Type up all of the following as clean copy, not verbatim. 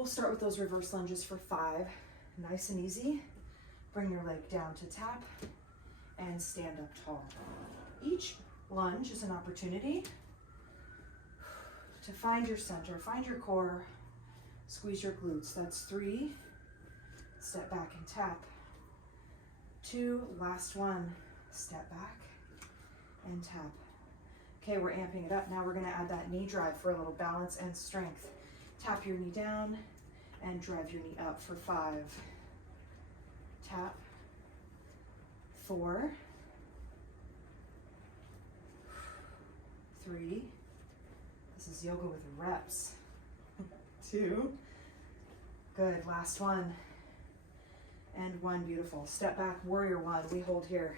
We'll start with those reverse lunges for 5. Nice and easy. Bring your leg down to tap and stand up tall. Each lunge is an opportunity to find your center, find your core, squeeze your glutes. That's 3. Step back and tap. 2, last one. Step back and tap. Okay, we're amping it up. Now we're gonna add that knee drive for a little balance and strength. Tap your knee down and drive your knee up for 5. Tap. 4. 3. This is yoga with reps. 2. Good, last one. And 1, beautiful. Step back, warrior 1, we hold here.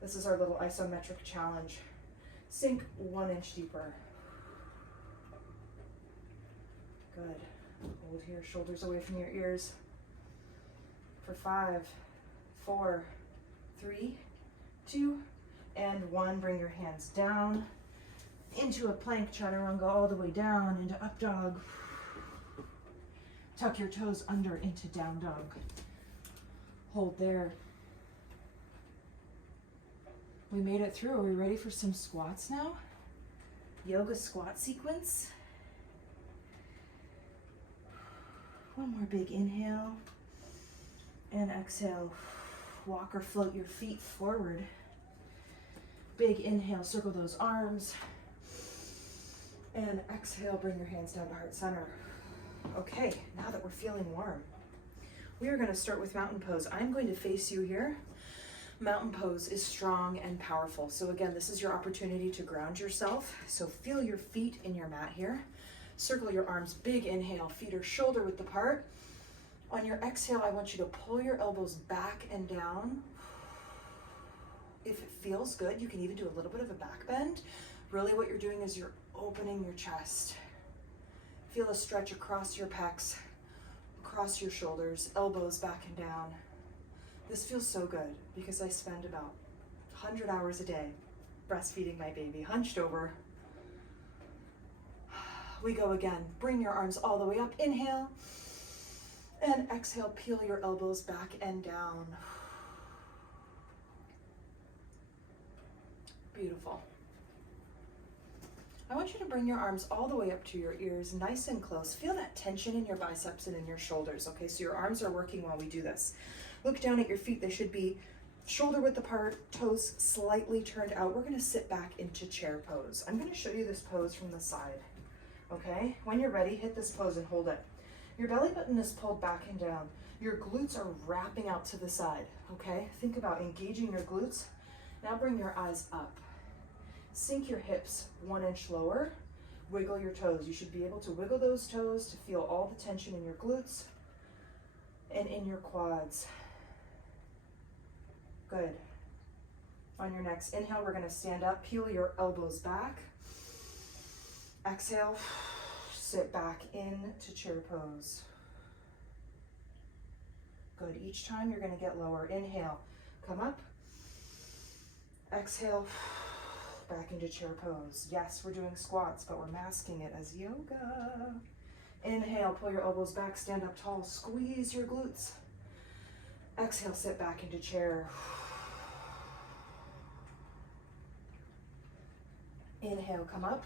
This is our little isometric challenge. Sink 1 inch deeper. Good, hold here, shoulders away from your ears. For 5, 4, 3, 2, and 1. Bring your hands down into a plank chaturanga, all the way down into up dog. Tuck your toes under into down dog. Hold there. We made it through. Are we ready for some squats now? Yoga squat sequence. One more big inhale and exhale. Walk or float your feet forward. Big inhale, circle those arms. And exhale, bring your hands down to heart center. Okay, now that we're feeling warm, we are going to start with mountain pose. I'm going to face you here. Mountain pose is strong and powerful. So again, this is your opportunity to ground yourself. So feel your feet in your mat here. Circle your arms, big inhale, feet are shoulder width apart. On your exhale, I want you to pull your elbows back and down. If it feels good, you can even do a little bit of a back bend. Really what you're doing is you're opening your chest. Feel a stretch across your pecs, across your shoulders, elbows back and down. This feels so good because I spend about 100 hours a day breastfeeding my baby, hunched over. We go again. Bring your arms all the way up. Inhale. And exhale, peel your elbows back and down. Beautiful. I want you to bring your arms all the way up to your ears, nice and close. Feel that tension in your biceps and in your shoulders, okay? So your arms are working while we do this. Look down at your feet. They should be shoulder width apart, toes slightly turned out. We're gonna sit back into chair pose. I'm gonna show you this pose from the side, okay? When you're ready, hit this pose and hold it. Your belly button is pulled back and down. Your glutes are wrapping out to the side, okay? Think about engaging your glutes. Now bring your eyes up. Sink your hips 1 inch lower. Wiggle your toes. You should be able to wiggle those toes to feel all the tension in your glutes and in your quads. Good. On your next inhale, we're gonna stand up, peel your elbows back. Exhale, sit back into chair pose. Good, each time you're gonna get lower. Inhale, come up. Exhale, back into chair pose. Yes, we're doing squats, but we're masking it as yoga. Inhale, pull your elbows back, stand up tall, squeeze your glutes. Exhale, sit back into chair. Inhale, come up.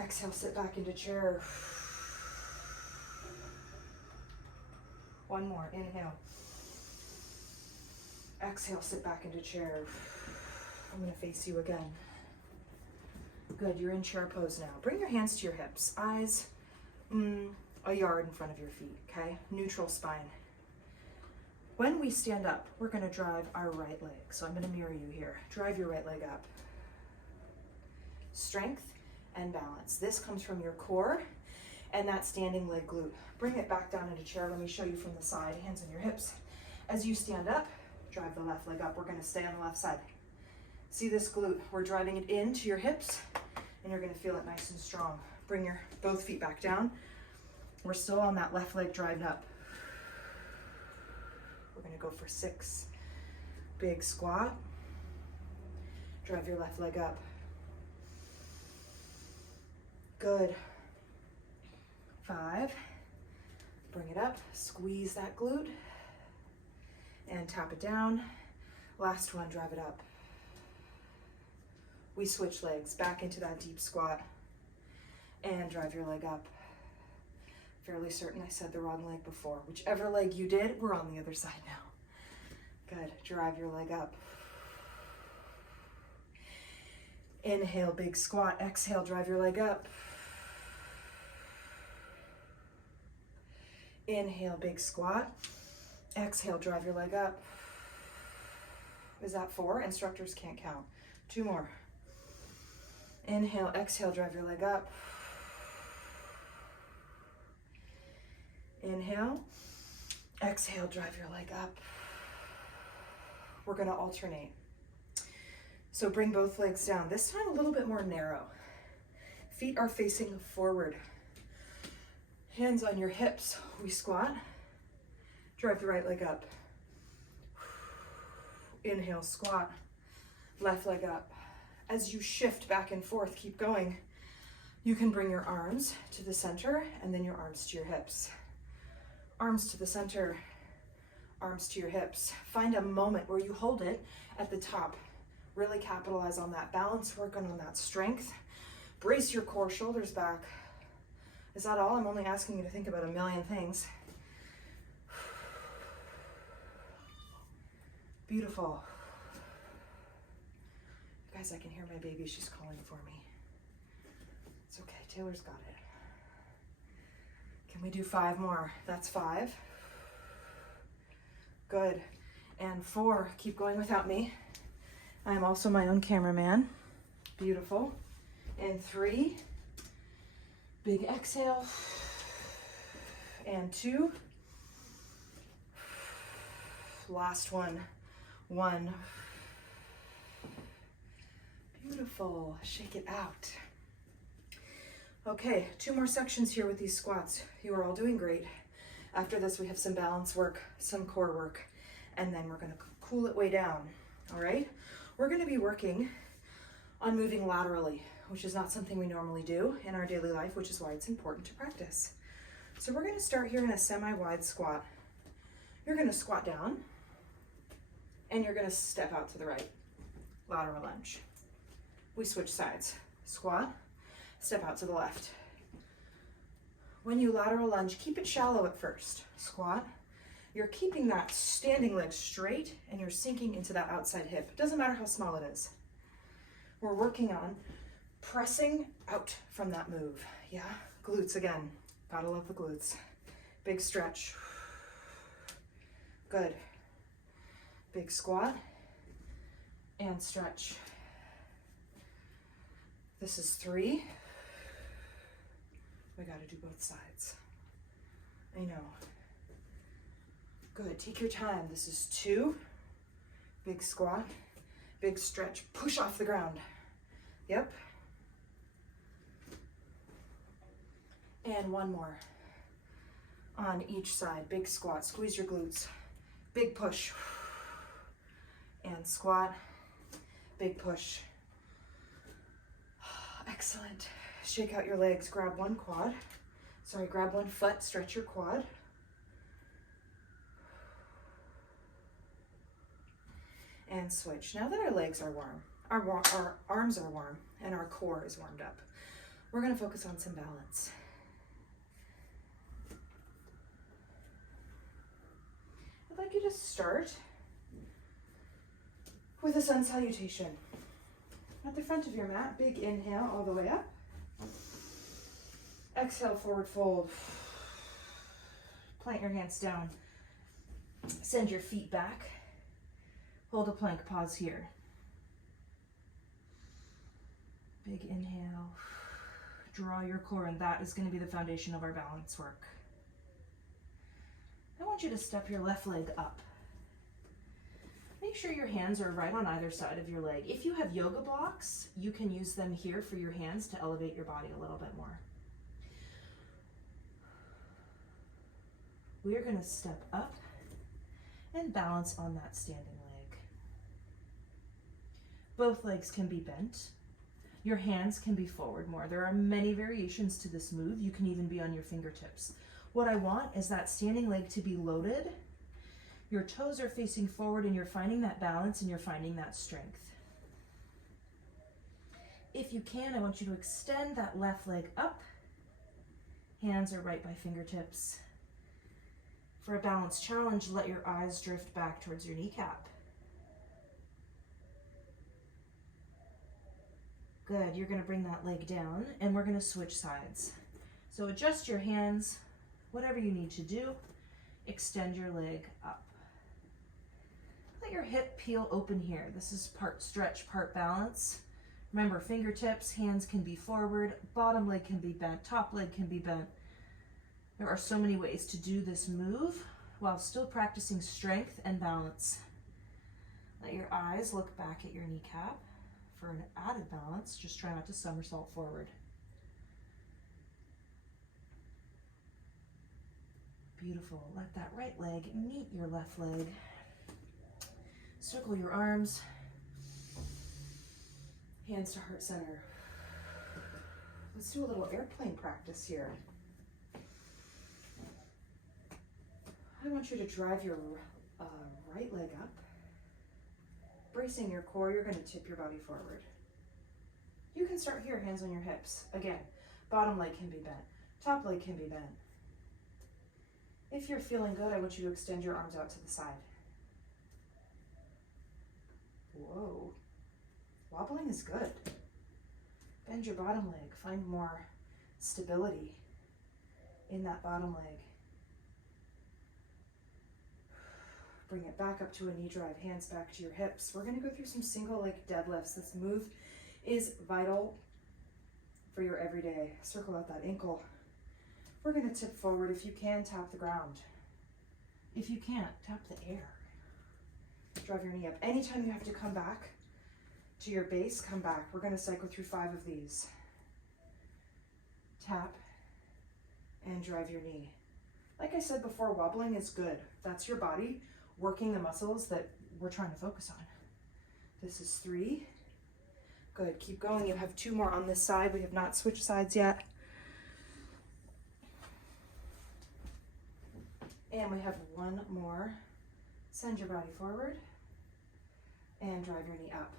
Exhale, sit back into chair. One more, inhale. Exhale, sit back into chair. I'm gonna face you again. Good, you're in chair pose now. Bring your hands to your hips, eyes a yard in front of your feet, okay? Neutral spine. When we stand up, we're gonna drive our right leg. So I'm gonna mirror you here. Drive your right leg up. Strength and balance. This comes from your core and that standing leg glute. Bring it back down into chair. Let me show you from the side, hands on your hips. As you stand up, drive the left leg up. We're gonna stay on the left side. See this glute? We're driving it into your hips and you're gonna feel it nice and strong. Bring your both feet back down. We're still on that left leg driving up. We're gonna go for 6. Big squat. Drive your left leg up. Good. 5. Bring it up, squeeze that glute, and tap it down. Last one, drive it up. We switch legs back into that deep squat and drive your leg up. Fairly certain I said the wrong leg before. Whichever leg you did, we're on the other side now. Good, drive your leg up. Inhale, big squat. Exhale, drive your leg up. Inhale, big squat. Exhale, drive your leg up. Is that 4? Instructors can't count. 2 more. Inhale, exhale, drive your leg up. Inhale, exhale, drive your leg up. We're gonna alternate. So bring both legs down. This time a little bit more narrow. Feet are facing forward. Hands on your hips. We squat. Drive the right leg up. Inhale, squat. Left leg up. As you shift back and forth, keep going. You can bring your arms to the center and then your arms to your hips. Arms to the center, arms to your hips. Find a moment where you hold it at the top. Really capitalize on that balance, work on that strength. Brace your core, shoulders back. Is that all? I'm only asking you to think about a million things. Beautiful. You guys, I can hear my baby. She's calling for me. It's okay. Taylor's got it. Can we do 5 more? That's 5. Good. And 4. Keep going without me. I am also my own cameraman. Beautiful. And 3. Big exhale. And 2. Last one. 1. Beautiful. Shake it out. Okay, 2 more sections here with these squats. You are all doing great. After this, we have some balance work, some core work, and then we're gonna cool it way down, all right? We're gonna be working on moving laterally, which is not something we normally do in our daily life, which is why it's important to practice. So we're gonna start here in a semi-wide squat. You're gonna squat down, and you're gonna step out to the right, lateral lunge. We switch sides, squat, step out to the left. When you lateral lunge, keep it shallow at first. Squat. You're keeping that standing leg straight and you're sinking into that outside hip. It doesn't matter how small it is. We're working on pressing out from that move. Yeah, glutes again. Gotta love the glutes. Big stretch. Good. Big squat and stretch. This is 3. We gotta do both sides. I know. Good, take your time. This is 2. Big squat, big stretch, push off the ground. Yep. And 1 more. On each side, big squat, squeeze your glutes. Big push. And squat, big push. Excellent. Shake out your legs, grab one foot, stretch your quad. And switch. Now that our legs are warm, our arms are warm, and our core is warmed up, we're gonna focus on some balance. I'd like you to start with a sun salutation. At the front of your mat, big inhale all the way up. Exhale, forward fold. Plant your hands down. Send your feet back. Hold a plank, pause here. Big inhale. Draw your core, and that is going to be the foundation of our balance work. I want you to step your left leg up. Make sure your hands are right on either side of your leg. If you have yoga blocks, you can use them here for your hands to elevate your body a little bit more. We are going to step up and balance on that standing leg. Both legs can be bent. Your hands can be forward more. There are many variations to this move. You can even be on your fingertips. What I want is that standing leg to be loaded. Your toes are facing forward and you're finding that balance and you're finding that strength. If you can, I want you to extend that left leg up. Hands are right by fingertips. For a balance challenge, let your eyes drift back towards your kneecap. Good, you're gonna bring that leg down and we're gonna switch sides. So adjust your hands, whatever you need to do. Extend your leg up. Let your hip peel open here. This is part stretch, part balance. Remember, fingertips, hands can be forward, bottom leg can be bent, top leg can be bent. There are so many ways to do this move while still practicing strength and balance. Let your eyes look back at your kneecap. For an added balance, just try not to somersault forward. Beautiful. Let that right leg meet your left leg. Circle your arms. Hands to heart center. Let's do a little airplane practice here. I want you to drive your right leg up. Bracing your core, you're going to tip your body forward. You can start here, hands on your hips. Again, bottom leg can be bent, top leg can be bent. If you're feeling good, I want you to extend your arms out to the side. Whoa. Wobbling is good. Bend your bottom leg. Find more stability in that bottom leg. Bring it back up to a knee drive, hands back to your hips. We're going to go through some single leg deadlifts. This move is vital for your everyday. Circle out that ankle. We're going to tip forward. If you can, tap the ground. If you can't, tap the air. Drive your knee up. Anytime you have to come back to your base, come back. We're going to cycle through 5 of these. Tap and drive your knee. Like I said before, wobbling is good. That's your body working the muscles that we're trying to focus on. This is 3. Good, keep going. You have 2 more on this side. We have not switched sides yet. And we have 1 more. Send your body forward and drive your knee up.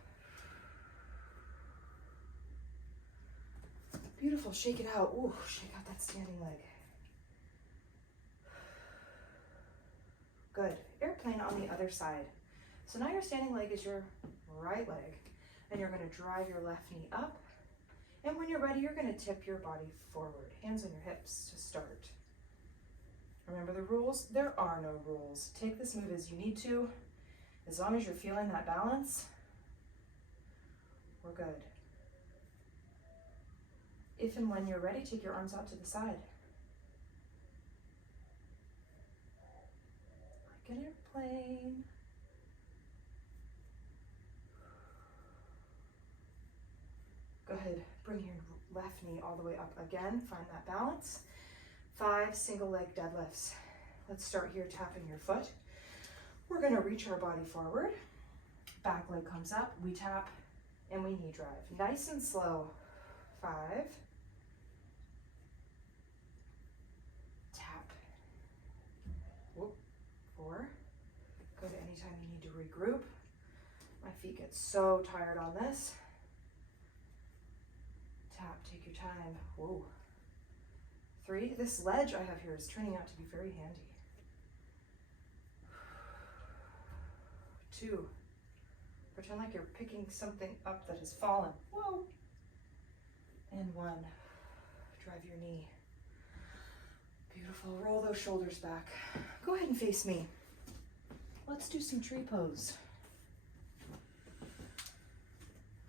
Beautiful, shake it out. Ooh, shake out that standing leg. Good. Airplane on the other side. So now your standing leg is your right leg, and you're going to drive your left knee up. And when you're ready, you're going to tip your body forward. Hands on your hips to start. Remember the rules? There are no rules. Take this move as you need to. As long as you're feeling that balance, we're good. If and when you're ready, take your arms out to the side. Like an airplane. Go ahead, bring your left knee all the way up again. Find that balance. 5 single leg deadlifts. Let's start here tapping your foot. We're gonna reach our body forward. Back leg comes up, we tap, and we knee drive. Nice and slow. 5. Tap. Whoop. 4. Good, anytime you need to regroup. My feet get so tired on this. Tap, take your time. Whoa. 3, this ledge I have here is turning out to be very handy. 2, pretend like you're picking something up that has fallen. Whoa. And 1, drive your knee. Beautiful, roll those shoulders back. Go ahead and face me. Let's do some tree pose.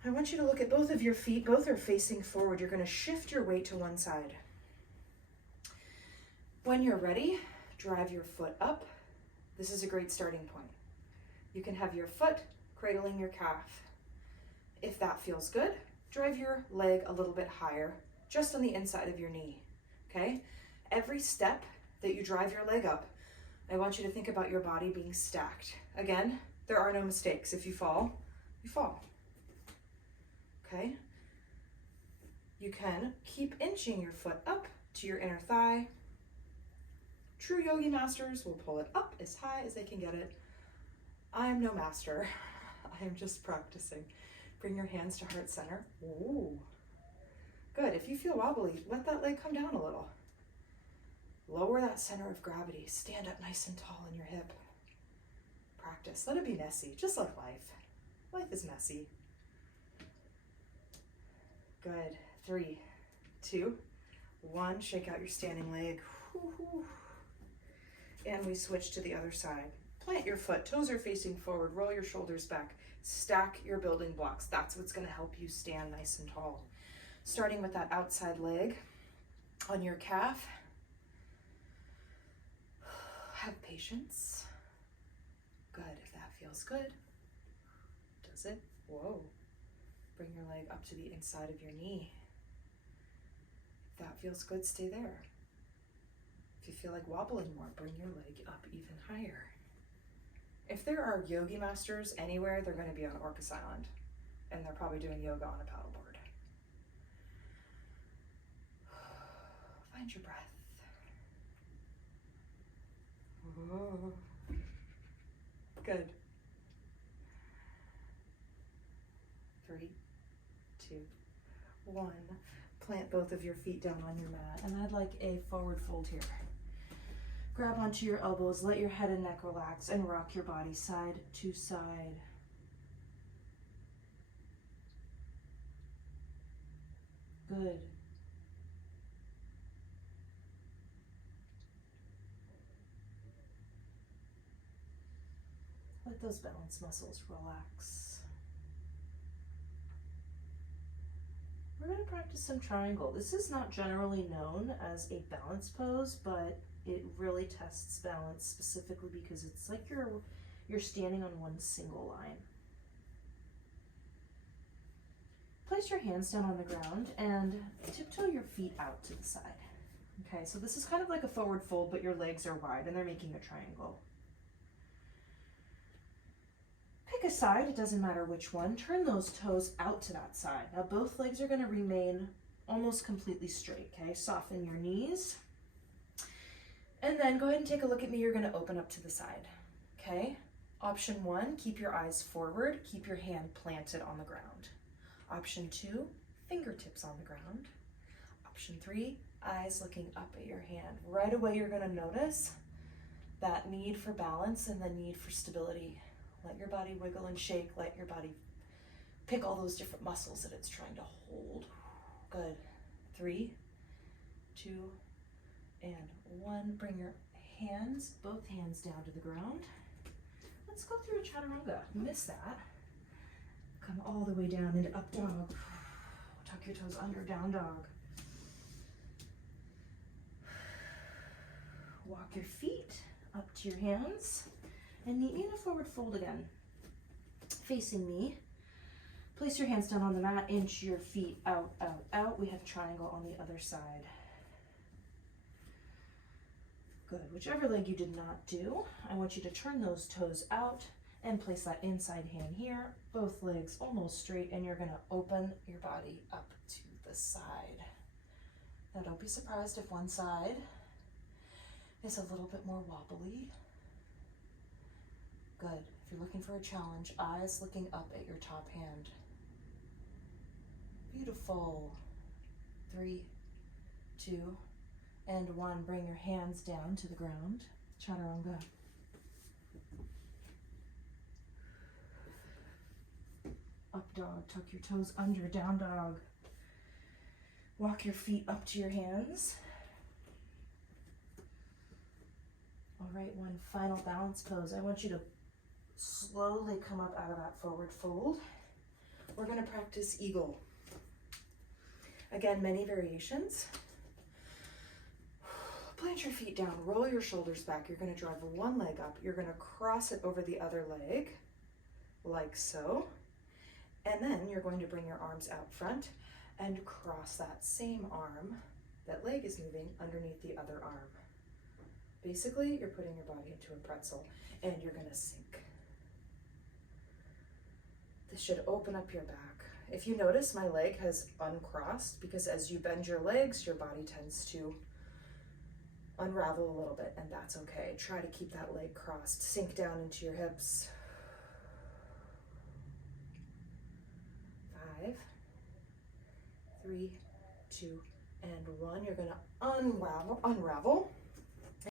I want you to look at both of your feet. Both are facing forward. You're gonna shift your weight to one side. When you're ready, drive your foot up. This is a great starting point. You can have your foot cradling your calf. If that feels good, drive your leg a little bit higher, just on the inside of your knee, okay? Every step that you drive your leg up, I want you to think about your body being stacked. Again, there are no mistakes. If you fall, you fall, okay? You can keep inching your foot up to your inner thigh. True yogi masters will pull it up as high as they can get it. I am no master. I am just practicing. Bring your hands to heart center. Ooh. Good. If you feel wobbly, let that leg come down a little. Lower that center of gravity. Stand up nice and tall in your hip. Practice. Let it be messy, just like life. Life is messy. Good. 3, 2, 1. Shake out your standing leg. And we switch to the other side. Plant your foot. Toes are facing forward. Roll your shoulders back. Stack your building blocks. That's what's going to help you stand nice and tall. Starting with that outside leg on your calf. Have patience. Good. If that feels good. Does it? Whoa. Bring your leg up to the inside of your knee. If that feels good, stay there. If you feel like wobbling more, bring your leg up even higher. If there are yogi masters anywhere, they're going to be on Orcas Island, and they're probably doing yoga on a paddleboard. Find your breath. Oh. Good. 3, 2, 1. Plant both of your feet down on your mat, and I'd like a forward fold here. Grab onto your elbows, let your head and neck relax, and rock your body side to side. Good. Let those balance muscles relax. We're going to practice some triangle. This is not generally known as a balance pose, but it really tests balance specifically because it's like you're standing on one single line. Place your hands down on the ground and tiptoe your feet out to the side. Okay, so this is kind of like a forward fold, but your legs are wide and they're making a triangle. Pick a side, it doesn't matter which one. Turn those toes out to that side. Now both legs are going to remain almost completely straight, okay? Soften your knees. And then go ahead and take a look at me. You're going to open up to the side, okay? Option 1, keep your eyes forward. Keep your hand planted on the ground. Option 2, fingertips on the ground. Option 3, eyes looking up at your hand. Right away, you're going to notice that need for balance and the need for stability. Let your body wiggle and shake. Let your body pick all those different muscles that it's trying to hold. Good. 3, 2, and 1. Bring your hands, both hands down to the ground. Let's go through a chaturanga. Miss that. Come all the way down into up dog. Tuck your toes under, down dog. Walk your feet up to your hands and meet me in a forward fold again. Facing me. Place your hands down on the mat, inch your feet out, out, out. We have a triangle on the other side. Good. Whichever leg you did not do, I want you to turn those toes out and place that inside hand here. Both legs almost straight, and you're going to open your body up to the side. Now don't be surprised if one side is a little bit more wobbly. Good. If you're looking for a challenge, eyes looking up at your top hand. Beautiful. 3, 2, and 1. Bring your hands down to the ground. Chaturanga. Up dog. Tuck your toes under. Down dog. Walk your feet up to your hands. All right, one final balance pose. I want you to slowly come up out of that forward fold. We're going to practice eagle. Again, many variations. Plant your feet down, roll your shoulders back. You're going to drive one leg up. You're going to cross it over the other leg, like so. And then you're going to bring your arms out front and cross that same arm. That leg is moving underneath the other arm. Basically, you're putting your body into a pretzel and you're going to sink. This should open up your back. If you notice, my leg has uncrossed because as you bend your legs, your body tends to unravel a little bit, and that's okay. Try to keep that leg crossed. Sink down into your hips. 5, 3, 2, and 1. You're gonna unravel.